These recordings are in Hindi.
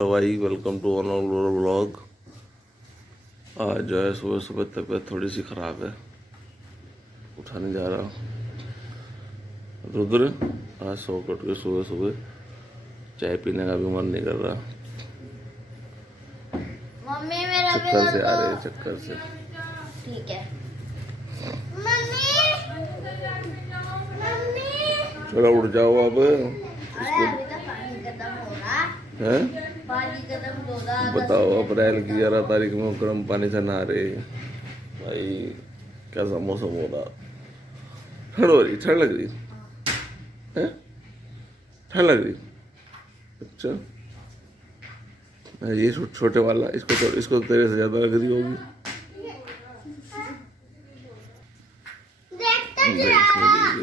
हेलो भाई, वेलकम टू अनदर व्लॉग। आज जो है सुबह सुबह तबीयत थोड़ी सी ख़राब है, उठा नहीं जा रहा। रुद्र आज सो कर के सुबह सुबह चाय पीने का भी मन नहीं कर रहा। मम्मी मेरा भी चक्कर से कर आ दो। रहे हैं, चक्कर से। ठीक है मम्मी। मम्मी चलो उठ जाओ अब। अरे स्कूल अभी तो पानी खत्म हो रहा है। पानी खत्म होगा। बताओ, अप्रैल की 11 तारीख में गर्म पानी से नहा रहे भाई। कैसा मौसम हो रहा। ठंड हो रही, ठंड लग रही है। ठंड लग रही। अच्छा, ये छोटे वाला, इसको तो तेरे से ज्यादा लग रही होगी।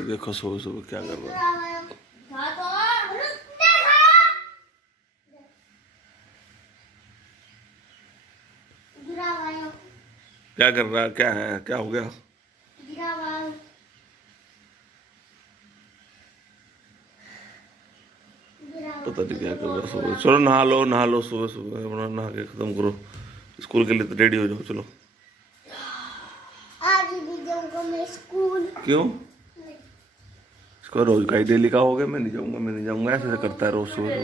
देखो सुबह सुबह क्या कर रहा है। क्या कर रहा है, क्या है, क्या हो गया। पता नहीं क्या कर रहा है सुबह। चलो नहा लो, नहा लो, सुबह सुबह अपना नहा के खत्म करो। स्कूल के लिए तो रेडी हो जाओ। चलो आज भी जाऊंगा मैं स्कूल। क्यों, इसको रोज का ही डेली का हो गया। मैं नहीं जाऊंगा, मैं नहीं जाऊंगा, ऐसे करता है रोज सुबह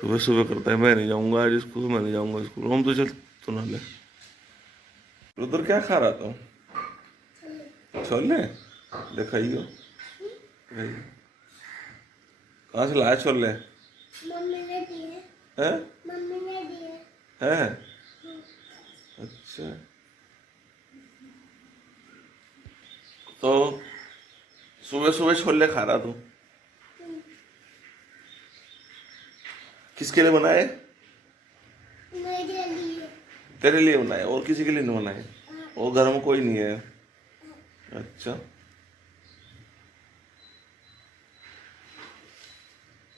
सुबह सुबह करता है। मैं नहीं जाऊंगा आज स्कूल, मैं नहीं जाऊंगा स्कूल। हम तो चल, तो ना ले। उधर क्या खा रहा था। छोले दिखाइयो। कहाँ से लाया छोले। मम्मी ने दिए। हैं? मम्मी ने दिए। हैं? अच्छा, तो सुबह सुबह छोले खा रहा तू। किसके लिए बनाए। मेरे लिए। तेरे लिए बनाए, और किसी के लिए नहीं बनाए। और घर में कोई नहीं है। अच्छा,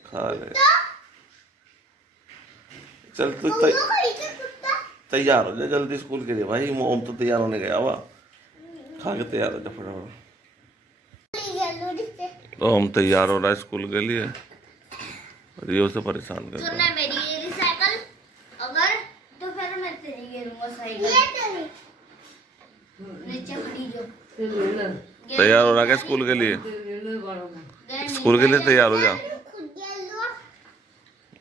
खा ले। चल तू तैयार हो जा जल्दी स्कूल के लिए भाई। मोम तो तैयार होने गया हुआ। खा के तैयार हो जा फटाफट। तो हम तैयार हो रहा है स्कूल के लिए। रियो से परेशान कर रहा सुनना है। मेरी ये साइकिल अगर तो फिर मैं तेरी गिरूंगा साइकिल। नीचे खड़ी जो तैयार हो रहा है स्कूल के लिए। स्कूल के लिए तैयार हो जा।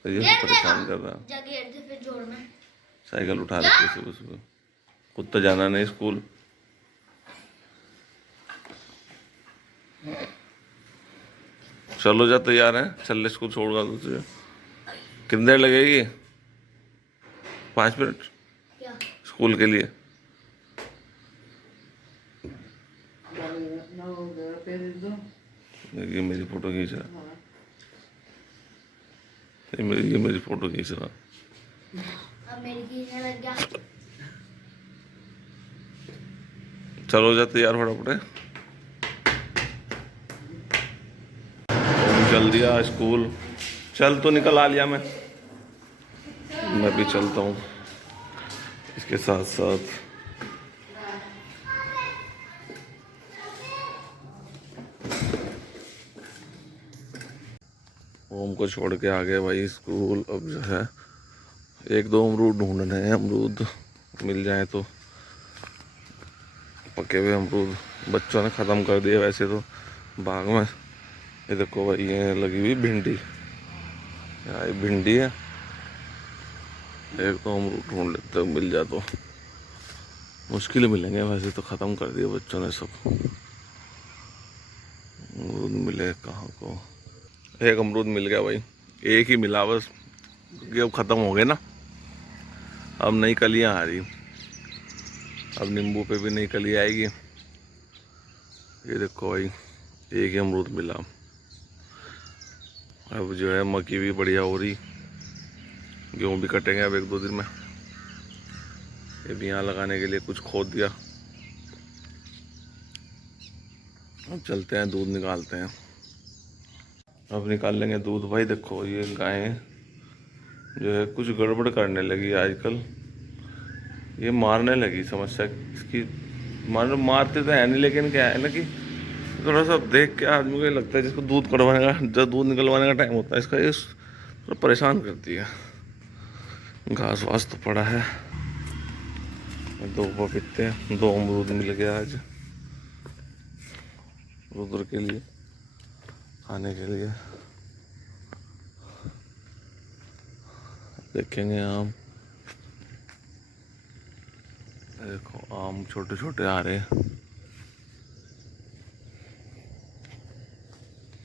रियो से परेशान कर रहा है। जा गेट से फिर जोड़ना। साइकिल उठा रखी है सुबह सुबह। खुद तो जाना नहीं स्कूल। चलो जा, तैयार है, चल ले स्कूल छोड़गा तुझे। कितनी देर लगेगी। 5 मिनट क्या स्कूल के लिए। ये मेरी फोटो खींच रहा। ये मेरी फोटो खींच रहा। अब मेरी खींचने लग गया। चलो जा तैयार फटाफट। चल दिया स्कूल। चल तो निकल, आ लिया मैं भी चलता हूँ इसके साथ साथ। ओम को छोड़ के आ गए भाई स्कूल। अब जो है एक दो अमरूद ढूंढने हैं। अमरूद मिल जाए तो। पके हुए अमरूद बच्चों ने ख़त्म कर दिए वैसे तो बाग में। ये देखो भाई, ये लगी हुई भिंडी। यार ये भिंडी है। एक तो अमरूद ढूंढ लेते, मिल जाए तो। मुश्किल मिलेंगे वैसे तो, ख़त्म कर दिए बच्चों ने सब। अमरूद मिले कहाँ को। एक अमरूद मिल गया भाई, एक ही मिला बस, क्योंकि अब ख़त्म हो गए ना। अब नई कलियाँ आ रही। अब नींबू पे भी नई कली आएगी। ये देखो भाई, एक ही अमरूद मिला। अब जो है मक्की भी बढ़िया हो रही। गेहूँ भी कटेंगे अब 1-2 दिन में। ये भी यहाँ लगाने के लिए कुछ खोद दिया। अब चलते हैं, दूध निकालते हैं। अब निकाल लेंगे दूध भाई। देखो ये गाय जो है कुछ गड़बड़ करने लगी आजकल। ये मारने लगी। समस्या इसकी मारते तो है नहीं, लेकिन क्या है ना कि थोड़ा सा देख के आदमी को ये लगता है जिसको दूध कढ़वाने का, जब दूध निकलवाने का टाइम होता है इसका, ये और परेशान करती है। घास वास तो पड़ा है। 2 पपीते 2 अमरूद मिल गया आज रुद्र के लिए खाने के लिए। देखेंगे आम। देखो आम छोटे छोटे आ रहे हैं।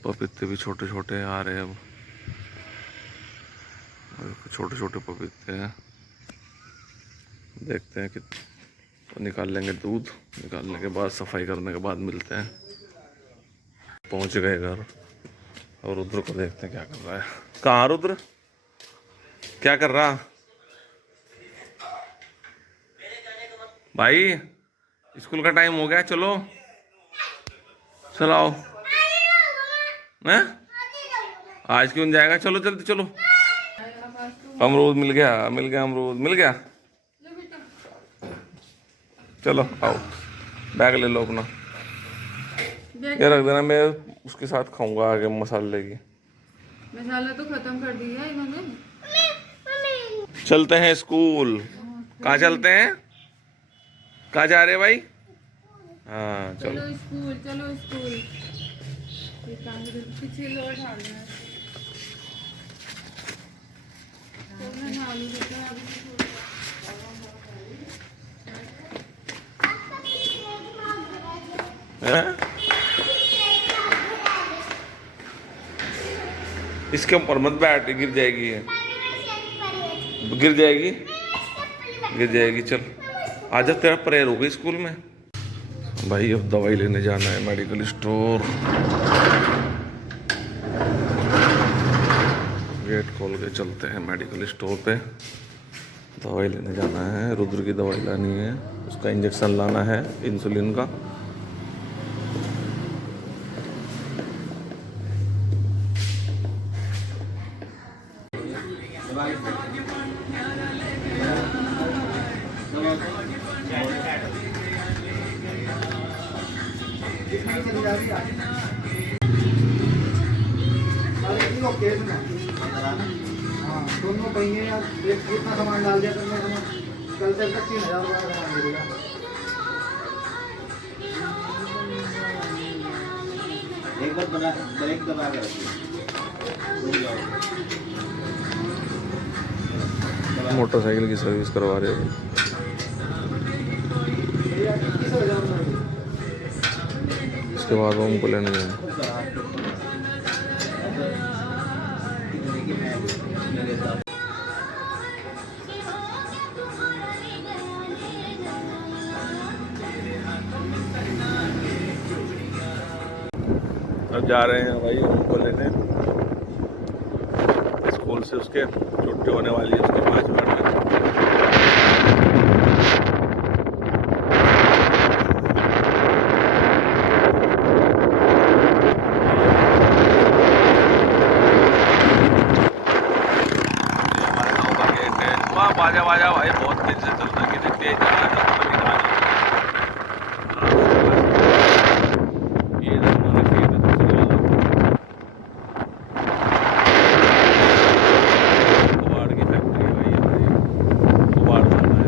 पपीते भी छोटे छोटे आ रहे हैं। अब छोटे छोटे पपीते हैं। देखते हैं कि तो निकाल लेंगे दूध। निकालने के बाद सफाई करने के बाद मिलते हैं। पहुंच गए घर और रुद्र को देखते हैं क्या कर रहा है। कहाँ रुद्र, क्या कर रहा भाई? स्कूल का टाइम हो गया, चलो चलो आओ। हैं? आज क्यों नहीं जाएगा? चलो जल्दी चलो। अमरूद मिल गया अमरूद मिल गया। चलो आओ, बैग ले लो अपना। ये रख देना, मैं उसके साथ खाऊंगा आगे मसाले की। मसाला तो खत्म कर दिया इन्होंने। चलते हैं स्कूल। कहाँ चलते हैं? कहाँ जा रहे भाई? हाँ चलो। चलो स्कूल चलो स्कूल। पीछे लोड डालना है। इसके ऊपर मत बैठ, गिर जाएगी। गिर जाएगी गिर जाएगी। चल आजा, तेरा प्रेयर हो गई स्कूल में। भाई अब दवाई लेने जाना है मेडिकल स्टोर। गेट खोल के चलते हैं मेडिकल स्टोर पे। दवाई लेने जाना है, रुद्र की दवाई लानी है, उसका इंजेक्शन लाना है इंसुलिन का। हाँ दोनों पहिए यार, एक इतना सामान डाल दिया करना, कल तक 3000 का सामान मिलेगा। एक बार बना ब्रेक दबा के रखिए। मोटरसाइकिल की सर्विस करवा रहे हो? 21,000 में इसके बाद ओम को लेने जाए। अब जा रहे हैं भाई ओम को लेने स्कूल से। उसके छुट्टी होने वाली है, उसके 5 मिनट में। बाजा बाजा भाई बहुत तेज से चल रहा है। कितनी तेज चल रहा है ये कुबाड़ की फैक्ट्री है भाई। कुबाड़ बनाना है।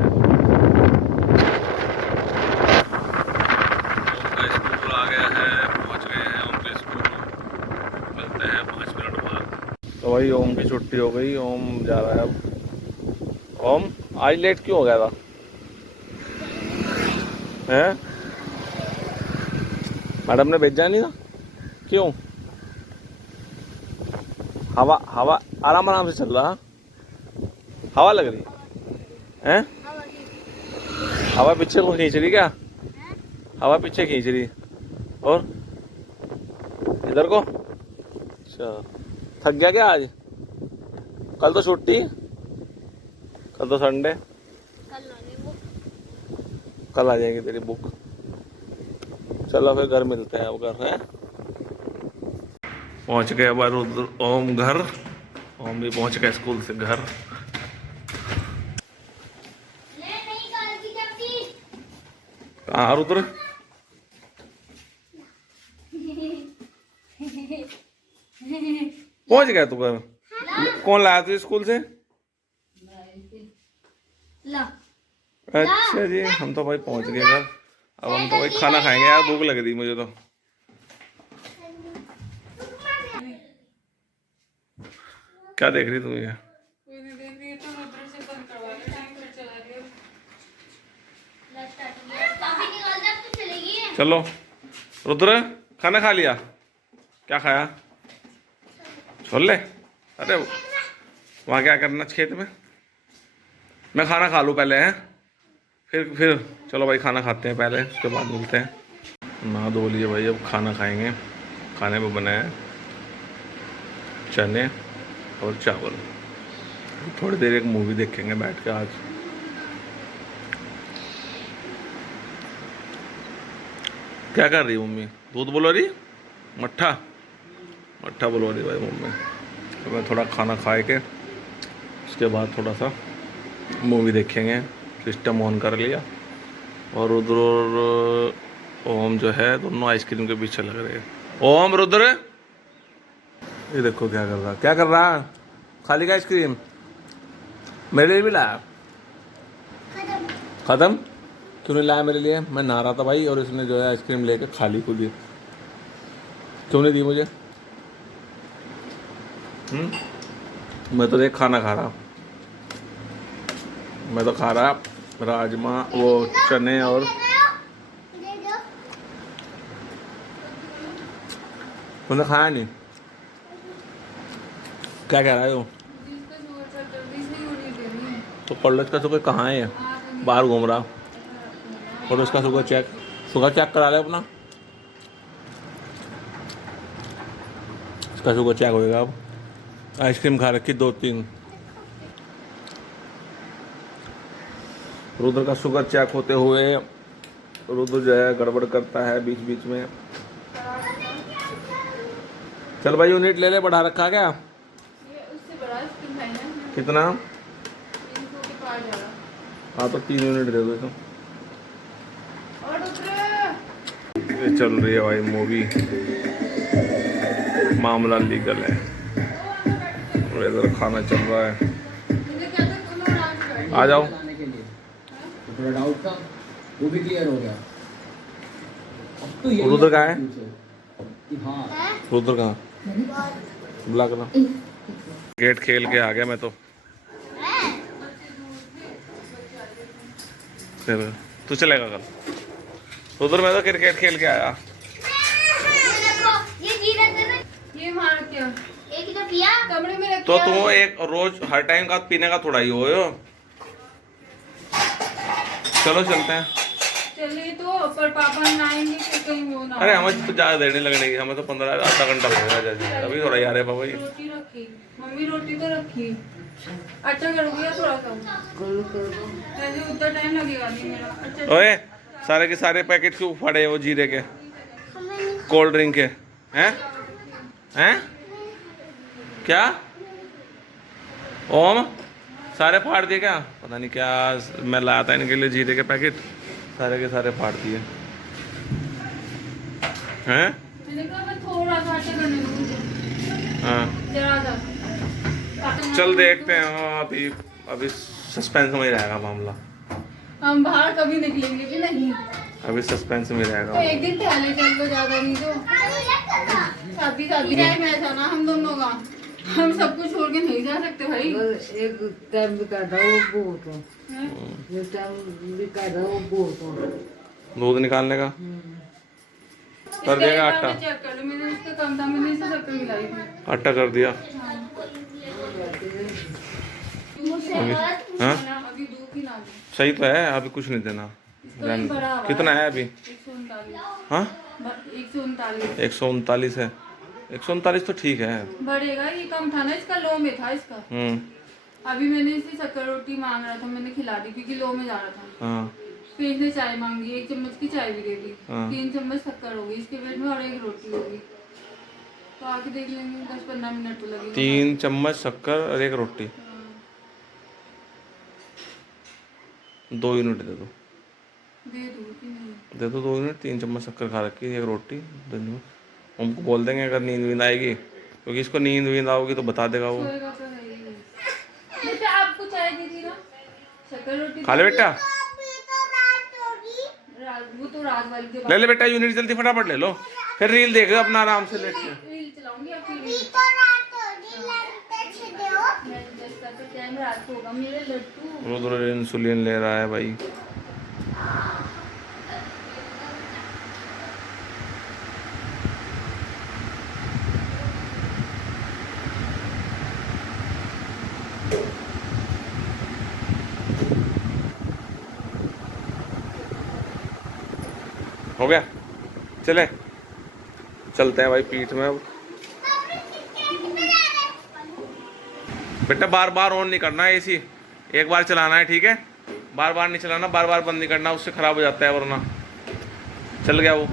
उनका स्कूल आ गया है, पहुंच गए हैं उनके स्कूल। मिलते हैं 5 मिनट बाद। तो भाई ओम की छुट्टी हो गई, ओम जा रहा है अब। ओम आज लेट क्यों हो गया था? हैं? मैडम ने भेजा नहीं था? क्यों? हवा हवा आराम आराम से चल रहा। हवा लग रही है? हवा पीछे को खींच रही क्या? हवा पीछे खींच रही और इधर को। अच्छा थक गया क्या आज? कल तो छुट्टी, कल तो संडे। कल आ जाएगी तेरी बुक। चलो फिर घर मिलते हैं। अब घर है पहुंच गए अब रुद्र ओम घर। ओम भी पहुंच गए स्कूल से घर। कहाँ रुद्र? पहुंच गया तू घर? कौन लाया था स्कूल से? ला अच्छा जी, हम तो भाई पहुंच गए घर। अब हम तो भाई खाना खाएंगे यार, भूख लग रही मुझे तो। क्या देख रही तुम ये? कोई नहीं देख रही है तो रुद्र से बंद करवा ले, टाइम फिर चला रही है। काफी निकाल दे, अब तो चलेगी। चलो रुद्र, खाना खा लिया? क्या खाया? छोले? अरे वहाँ क्या करना खेत में? मैं खाना खा लूँ पहले, हैं फिर चलो भाई खाना खाते हैं पहले, उसके बाद मिलते हैं। नहा धो लिए भाई, अब खाना खाएंगे। खाने में बनाया है चने और चावल। थोड़ी देर एक मूवी देखेंगे बैठ के आज। क्या कर रही मम्मी? दूध बोलो रही? मट्ठा मट्ठा बोलो रही भाई मम्मी। तो मैं थोड़ा खाना खाए के उसके बाद थोड़ा सा मूवी देखेंगे। सिस्टम ऑन कर लिया और रुद्र और ओम जो है दोनों आइसक्रीम के पीछे लग रहे हैं। ओम रुद्र, ये देखो क्या कर रहा, क्या कर रहा? खाली का आइसक्रीम मेरे लिए भी लाया? खत्म? क्यों नहीं लाया मेरे लिए? मैं नहा रहा था भाई और इसने जो है आइसक्रीम लेके खाली को दी। क्यों नहीं दी मुझे? मैं तो देख खाना खा रहा, मैं तो खा रहा राजमा, वो चने और तुमने खाया नहीं? क्या कह रहा है वो? जिसका शुगर का जल्दी से ही होने देनी है। तो कॉलेज का शुगर कहाँ है? बाहर घूम रहा। कॉलेज का शुगर चेक करा ले अपना। इसका शुगर चेक होएगा अब। आइसक्रीम खा रखी 2-3। रुद्र का शुगर चेक होते हुए रुद्र जो है गड़बड़ करता है बीच बीच में। चल भाई यूनिट ले ले, बढ़ा रखा क्या? ये उससे बड़ा स्किन है ना, कितना? 300 के पार जा रहा। हाँ तो 3 यूनिट दे दो। तो और रुद्र, ये चल रही है भाई मूवी, मामला लीगल है। और इधर खाना चल रहा है। मुझे कहते तुम लोग आराम से बैठो। आ जाओ। लाने के लिए तो थोड़ा डाउट था, वो भी क्लियर हो गया। अब तो यही रुद्र कहाँ है? कि हाँ रुद्र कहाँ? बुला कर। क्रिकेट खेल के आ गया मैं तो। फिर तू चलेगा कल? रुद्र मैं तो क्रिकेट खेल के आया। ये जीरा था ना, ये मार क्या एक तो पिया। कमरे में रख तो दिया। तुम एक रोज हर टाइम का पीने का थोड़ा ही हो। चलो चलते हैं। चलिए तो, पर पापा नाएंगे फिर कहीं वो ना। अरे हमें तो ज़्यादा देर नहीं लगने की, हमें तो 15 आधा घंटा लगेगा जैसे। अभी थोड़ा यार है पापा जी। रोटी रखी, मम्मी रोटी तो रखी। अच्छा करोगी या थोड़ा सा? ऐसे उतना टाइम लगेगा नहीं मेरा। अच्छा ओए सारे के सारे पैकेट क्यों फाड़े हैं वो जीरे के, कोल्ड ड्रिंक के? हैं क्या ओम? सारे फाड़ दिए क्या? पता नहीं क्या मैं लाया था इनके लिए जीरे के पैकेट, सारे के सारे फाड़ दिए हैं। मैंने कहा मैं थोड़ा सा आटा करने दो मुझे, हाँ जरा सा। चल देखते हैं। हाँ अभी अभी सस्पेंस में ही रहेगा मामला। हम बाहर कभी निकलेंगे भी नहीं। अभी सस्पेंस में तो रहेगा। एक दिन पहले चल तो ज्यादा नहीं तो। शादी टाइम ऐसा ना हम दोनों का, हम सब कुछ छोड़ के नहीं जा सकते भाई। एक टाइम भी काटा वो बहुत हो, हैं? एक टाइम भी काटा वो बहुत हो। दूध निकालने का कर इसका देगा एक बार आटा। मैं चेक कर लूं, मैंने इसका कम था, मैंने इसे शक्कर मिलाई थी। आटा कर दिया। हाँ अभी दूध ही ना दे। सही तो है, अभी कुछ नहीं देना। इसका भी बड़ा हुआ कितना है अभी? 139। हाँ 139 139 है। 139 तो ठीक है। बढ़ेगा, ये कम था ना, इसका लो में था इसका। अभी मैंने इसे शक्कर रोटी मांग रहा था, मैंने खिला दी क्योंकि लो में जा रहा था। हाँ फिर इसने चाय मांगी, 1 चम्मच की चाय भी दे दी। हाँ। 3 चम्मच शक्कर होगी इसके पेट में और 1 रोटी होगी। तो आके देख लेंगे, 10-15 मिनट तो लगेगा। 3 चम्मच शक्कर और 1 रोटी। 2 यूनिट दे दो। दे दूँ कि नहीं? दे दो 2 यूनिट। 3 चम्मच शक्कर खा रखी है, 1 रोटी दे दो। हमको बोल देंगे अगर नींद वींद आएगी, क्योंकि इसको नींद वींद आओगी तो बता देगा वो। सोएगा तो है ही। आपको चाय दी थी ना, शक्कर रोटी खा ले बेटा, वो तो रात वाली जो ले ले बेटा यूनिट जल्दी फटाफट ले लो, फिर रील देख अपना आराम से लेट के। रील चलाऊंगी आपकी टाइम रात को होगा मेरे लड्डू। रुद्र इंसुलिन ले रहा है भाई। हो गया, चले चलते हैं भाई पीठ में अब। बेटा बार बार ऑन नहीं करना है एसी, एक बार चलाना है ठीक है, बार बार नहीं चलाना, बार बार बंद नहीं करना, उससे खराब हो जाता है वरना। चल गया वो,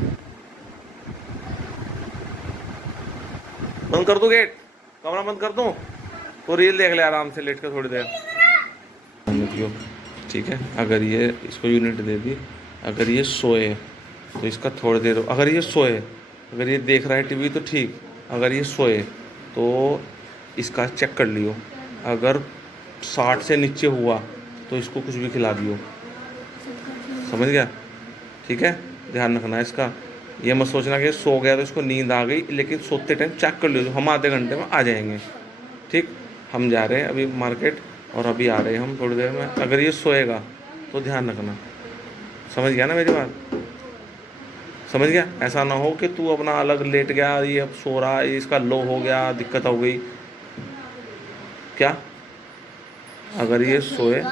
बंद कर दूं गेट, कमरा बंद कर दूं, तो रील देख ले आराम से लेट कर थोड़ी देर। ठीक है, अगर ये इसको यूनिट दे दी, अगर ये सोए तो इसका थोड़ी देर, अगर ये सोए, अगर ये देख रहा है टीवी तो ठीक, अगर ये सोए तो इसका चेक कर लियो, अगर 60 से नीचे हुआ तो इसको कुछ भी खिला दियो, समझ गया? ठीक है, ध्यान रखना है इसका, ये मत सोचना कि सो गया तो इसको नींद आ गई, लेकिन सोते टाइम चेक कर लियो, हम आधे घंटे में आ जाएंगे। ठीक, हम जा रहे हैं अभी मार्केट और अभी आ रहे हैं हम थोड़ी देर में, अगर ये सोएगा तो ध्यान रखना, समझ गया ना मेरी बात? समझ गया? ऐसा ना हो कि तू अपना अलग लेट गया, ये अब सो रहा है, इसका लो हो गया, दिक्कत हो गई क्या? अगर ये सोए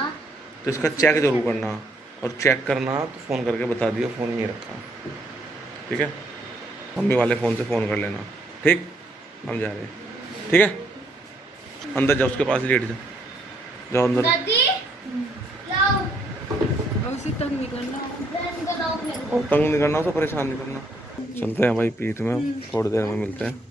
तो इसका चेक जरूर करना, और चेक करना तो फ़ोन करके बता दियो, फ़ोन यहीं रखा, ठीक है? मम्मी वाले फ़ोन से फ़ोन कर लेना, ठीक? हम जा रहे हैं, ठीक है? अंदर जाओ, उसके पास लेट जा, जाओ अंदर। दादी लाओ, अब उसे तंग नहीं करना। इनको लाओ फिर। और तंग नहीं करना, तो परेशान नहीं करना। चलते हैं भाई पीठ में, थोड़ी देर में मिलते हैं।